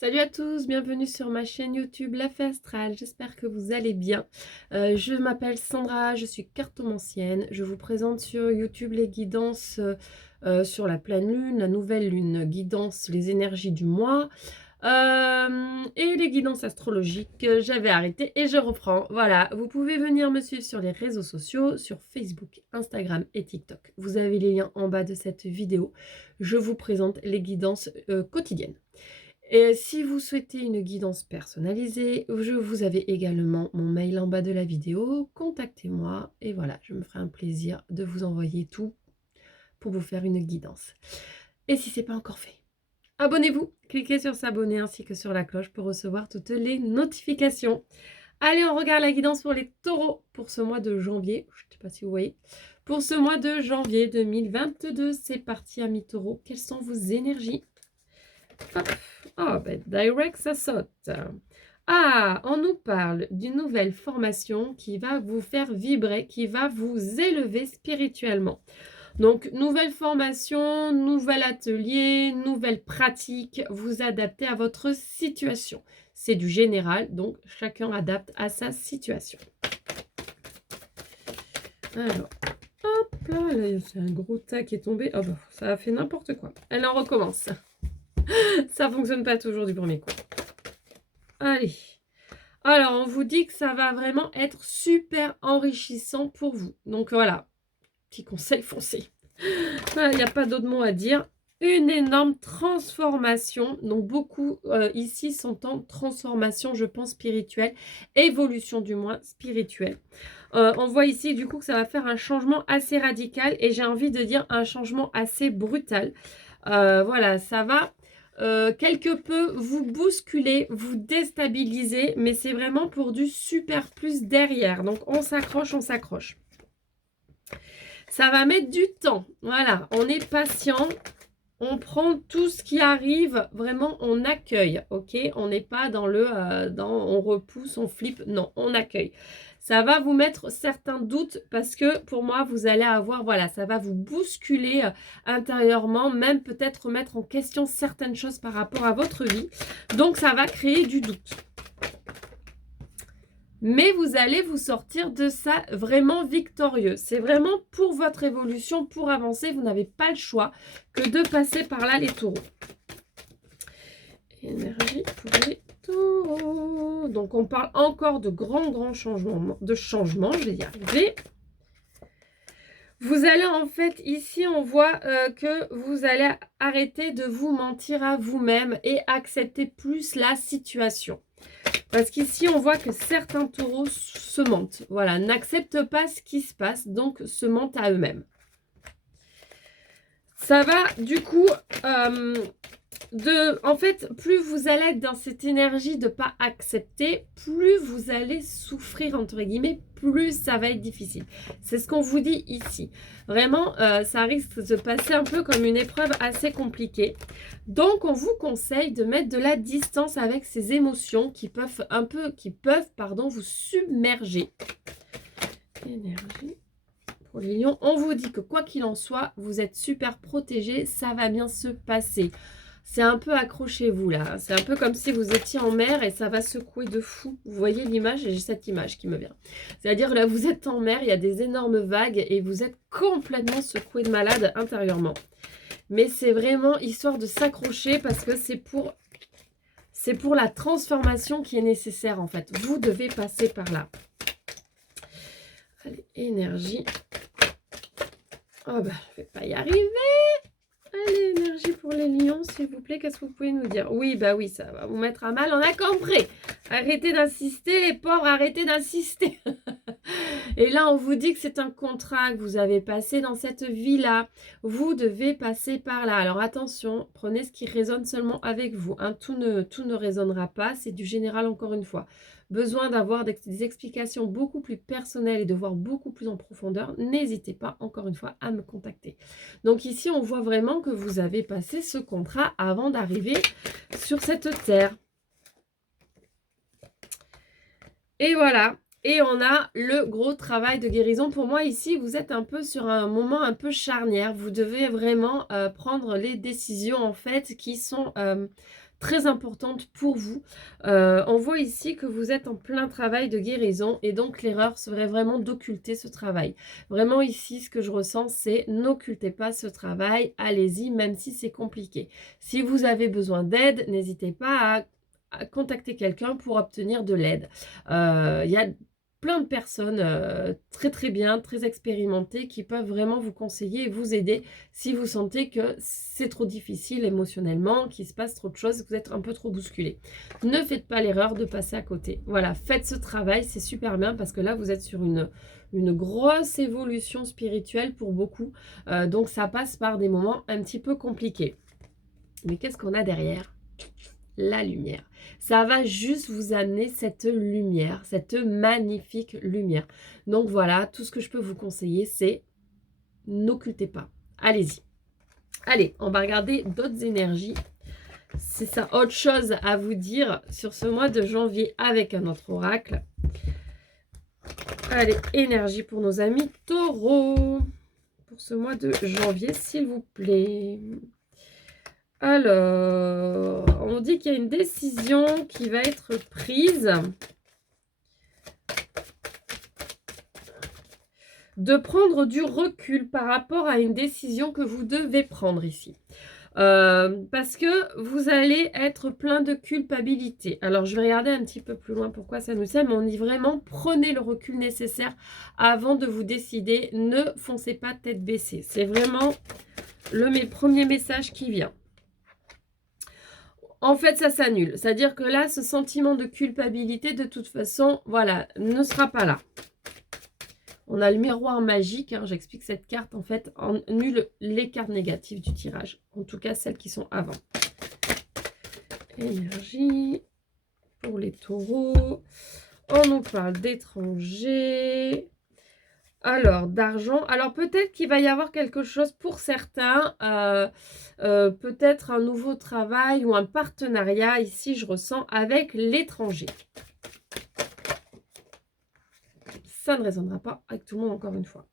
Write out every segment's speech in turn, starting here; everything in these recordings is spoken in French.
Salut à tous, bienvenue sur ma chaîne YouTube La Fée Astrale, j'espère que vous allez bien. Je m'appelle Sandra, je suis cartomancienne, je vous présente sur YouTube les guidances sur la pleine lune, la nouvelle lune, guidance les énergies du mois et les guidances astrologiques. J'avais arrêté et je reprends. Voilà, vous pouvez venir me suivre sur les réseaux sociaux, sur Facebook, Instagram et TikTok. Vous avez les liens en bas de cette vidéo. Je vous présente les guidances quotidiennes. Et si vous souhaitez une guidance personnalisée, vous avez également mon mail en bas de la vidéo. Contactez-moi et voilà, je me ferai un plaisir de vous envoyer tout pour vous faire une guidance. Et si ce n'est pas encore fait, abonnez-vous, cliquez sur s'abonner ainsi que sur la cloche pour recevoir toutes les notifications. Allez, on regarde la guidance pour les taureaux pour ce mois de janvier. Je ne sais pas si vous voyez. Pour ce mois de janvier 2022, c'est parti, amis taureaux. Quelles sont vos énergies? Hop. Oh, ben direct, ça saute. Ah, on nous parle d'une nouvelle formation qui va vous faire vibrer, qui va vous élever spirituellement. Donc, nouvelle formation, nouvel atelier, nouvelle pratique, vous adaptez à votre situation. C'est du général, donc chacun adapte à sa situation. Alors, hop là, c'est un gros tas qui est tombé. Oh, bah, ça a fait n'importe quoi. Elle en recommence. Ça fonctionne pas toujours du premier coup. Allez. Alors, on vous dit que ça va vraiment être super enrichissant pour vous. Donc voilà, petit conseil, foncez. Il n'y a pas d'autre mot à dire. Une énorme transformation. Donc beaucoup ici sont en transformation, je pense, spirituelle. Évolution du moins spirituelle. On voit ici du coup que ça va faire un changement assez radical. Et j'ai envie de dire un changement assez brutal. Voilà, ça va quelque peu vous bousculer, vous déstabiliser, mais c'est vraiment pour du super plus derrière. Donc on s'accroche, on s'accroche. Ça va mettre du temps. Voilà, on est patient. On prend tout ce qui arrive, vraiment on accueille, ok? On n'est pas dans le, on repousse, on flippe, non, on accueille. Ça va vous mettre certains doutes parce que pour moi, vous allez avoir, voilà, ça va vous bousculer intérieurement, même peut-être remettre en question certaines choses par rapport à votre vie. Donc ça va créer du doute. Mais vous allez vous sortir de ça vraiment victorieux. C'est vraiment pour votre évolution, pour avancer. Vous n'avez pas le choix que de passer par là, les taureaux. Énergie pour les taureaux. Donc, on parle encore de grands changements, je vais y arriver. Vous allez en fait, ici, on voit que vous allez arrêter de vous mentir à vous-même et accepter plus la situation. Parce qu'ici, on voit que certains taureaux se mentent. Voilà, n'acceptent pas ce qui se passe, donc se mentent à eux-mêmes. Ça va, du coup, en fait, plus vous allez être dans cette énergie de ne pas accepter, plus vous allez souffrir, entre guillemets, plus ça va être difficile. C'est ce qu'on vous dit ici. Vraiment, ça risque de se passer un peu comme une épreuve assez compliquée. Donc, on vous conseille de mettre de la distance avec ces émotions qui peuvent vous submerger. Énergie. Pour les lions, on vous dit que quoi qu'il en soit, vous êtes super protégés, ça va bien se passer. C'est un peu accrochez-vous là, c'est un peu comme si vous étiez en mer et ça va secouer de fou. Vous voyez l'image? J'ai cette image qui me vient. C'est-à-dire là, vous êtes en mer, il y a des énormes vagues et vous êtes complètement secoué de malade intérieurement. Mais c'est vraiment histoire de s'accrocher parce que c'est pour la transformation qui est nécessaire en fait. Vous devez passer par là. Allez, énergie. Oh bah, je vais pas y arriver. Allez, énergie pour les lions, s'il vous plaît. Qu'est-ce que vous pouvez nous dire? Oui, bah oui, ça va vous mettre à mal. On a compris. Arrêtez d'insister, les pauvres, arrêtez d'insister. Et là, on vous dit que c'est un contrat que vous avez passé dans cette vie-là. Vous devez passer par là. Alors attention, prenez ce qui résonne seulement avec vous. Hein. Tout ne résonnera pas. C'est du général encore une fois. Besoin d'avoir des explications beaucoup plus personnelles et de voir beaucoup plus en profondeur, n'hésitez pas encore une fois à me contacter. Donc ici, on voit vraiment que vous avez passé ce contrat avant d'arriver sur cette terre. Et voilà. Et on a le gros travail de guérison. Pour moi, ici, vous êtes un peu sur un moment un peu charnière. Vous devez vraiment prendre les décisions, en fait, qui sont très importante pour vous. On voit ici que vous êtes en plein travail de guérison et donc l'erreur serait vraiment d'occulter ce travail. Vraiment ici, ce que je ressens, c'est n'occultez pas ce travail, allez-y, même si c'est compliqué. Si vous avez besoin d'aide, n'hésitez pas à contacter quelqu'un pour obtenir de l'aide. Il y a plein de personnes très très bien, très expérimentées qui peuvent vraiment vous conseiller et vous aider si vous sentez que c'est trop difficile émotionnellement, qu'il se passe trop de choses, que vous êtes un peu trop bousculé. Ne faites pas l'erreur de passer à côté. Voilà, faites ce travail, c'est super bien parce que là vous êtes sur une grosse évolution spirituelle pour beaucoup. Donc ça passe par des moments un petit peu compliqués. Mais qu'est-ce qu'on a derrière ? La lumière. Ça va juste vous amener cette lumière, cette magnifique lumière. Donc voilà, tout ce que je peux vous conseiller, c'est n'occultez pas. Allez-y. Allez, on va regarder d'autres énergies. C'est ça, autre chose à vous dire sur ce mois de janvier avec un autre oracle. Allez, énergie pour nos amis taureaux. Pour ce mois de janvier, s'il vous plaît. Alors, on dit qu'il y a une décision qui va être prise de prendre du recul par rapport à une décision que vous devez prendre ici. Parce que vous allez être plein de culpabilité. Alors, je vais regarder un petit peu plus loin pourquoi ça nous sert, mais on dit vraiment, prenez le recul nécessaire avant de vous décider. Ne foncez pas tête baissée. C'est vraiment le premier message qui vient. En fait, ça s'annule. C'est-à-dire que là, ce sentiment de culpabilité, de toute façon, voilà, ne sera pas là. On a le miroir magique. Hein, j'explique cette carte, en fait, annule les cartes négatives du tirage. En tout cas, celles qui sont avant. Énergie pour les taureaux. On nous parle d'étrangers. Alors, d'argent. Alors, peut-être qu'il va y avoir quelque chose pour certains. Peut-être un nouveau travail ou un partenariat. Ici, je ressens avec l'étranger. Ça ne résonnera pas avec tout le monde encore une fois.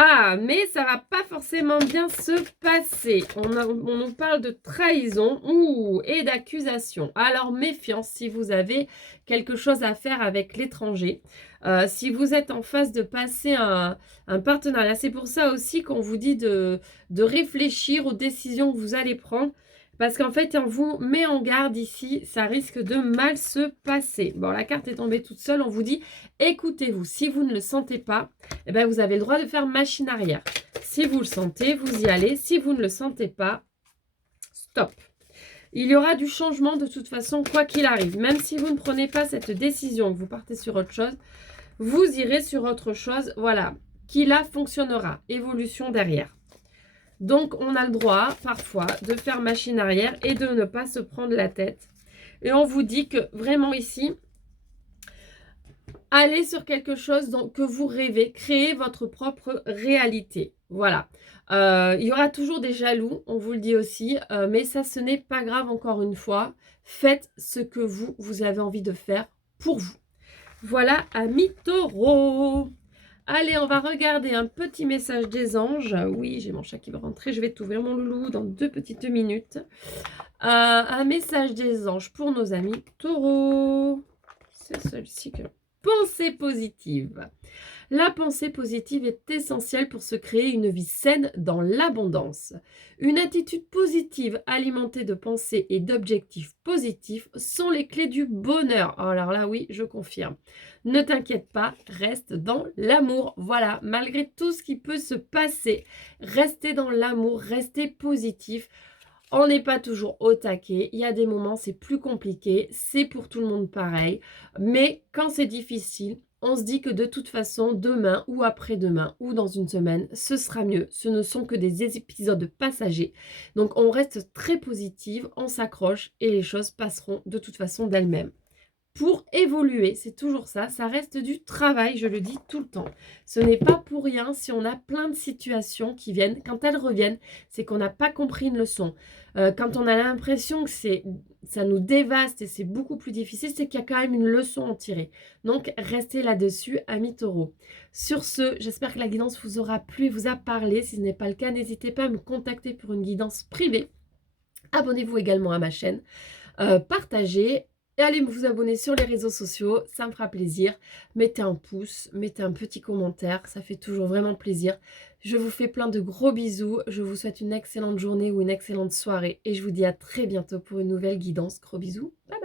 Ah, mais ça va pas forcément bien se passer. On nous parle de trahison et d'accusation. Alors, méfiance si vous avez quelque chose à faire avec l'étranger. Si vous êtes en phase de passer un partenariat, c'est pour ça aussi qu'on vous dit de réfléchir aux décisions que vous allez prendre. Parce qu'en fait, on vous met en garde ici, ça risque de mal se passer. Bon, la carte est tombée toute seule, on vous dit, écoutez-vous. Si vous ne le sentez pas, eh bien, vous avez le droit de faire machine arrière. Si vous le sentez, vous y allez. Si vous ne le sentez pas, stop. Il y aura du changement de toute façon, quoi qu'il arrive. Même si vous ne prenez pas cette décision, que vous partez sur autre chose, vous irez sur autre chose, voilà, qui là fonctionnera. Évolution derrière. Donc, on a le droit, parfois, de faire machine arrière et de ne pas se prendre la tête. Et on vous dit que, vraiment ici, allez sur quelque chose que vous rêvez. Créez votre propre réalité. Voilà. Il y aura toujours des jaloux, on vous le dit aussi. Mais ça, ce n'est pas grave, encore une fois. Faites ce que vous avez envie de faire pour vous. Voilà, amis taureaux. Allez, on va regarder un petit message des anges. Oui, j'ai mon chat qui va rentrer. Je vais t'ouvrir mon loulou dans 2 petites minutes. Un message des anges pour nos amis taureaux. C'est celui-ci que... Pensée positive. La pensée positive est essentielle pour se créer une vie saine dans l'abondance. Une attitude positive alimentée de pensées et d'objectifs positifs sont les clés du bonheur. Oh, alors là, oui, je confirme. Ne t'inquiète pas, reste dans l'amour. Voilà, malgré tout ce qui peut se passer, restez dans l'amour, restez positif. On n'est pas toujours au taquet. Il y a des moments, c'est plus compliqué. C'est pour tout le monde pareil. Mais quand c'est difficile, on se dit que de toute façon, demain ou après-demain ou dans une semaine, ce sera mieux. Ce ne sont que des épisodes passagers. Donc, on reste très positive, on s'accroche et les choses passeront de toute façon d'elles-mêmes. Pour évoluer, c'est toujours ça, ça reste du travail, je le dis tout le temps. Ce n'est pas pour rien si on a plein de situations qui viennent. Quand elles reviennent, c'est qu'on n'a pas compris une leçon. Quand on a l'impression que ça nous dévaste et c'est beaucoup plus difficile, c'est qu'il y a quand même une leçon à en tirer. Donc, restez là-dessus, amis taureaux. Sur ce, j'espère que la guidance vous aura plu et vous a parlé. Si ce n'est pas le cas, n'hésitez pas à me contacter pour une guidance privée. Abonnez-vous également à ma chaîne, partagez et allez vous abonner sur les réseaux sociaux, ça me fera plaisir. Mettez un pouce, mettez un petit commentaire, ça fait toujours vraiment plaisir. Je vous fais plein de gros bisous, je vous souhaite une excellente journée ou une excellente soirée et je vous dis à très bientôt pour une nouvelle guidance. Gros bisous, bye!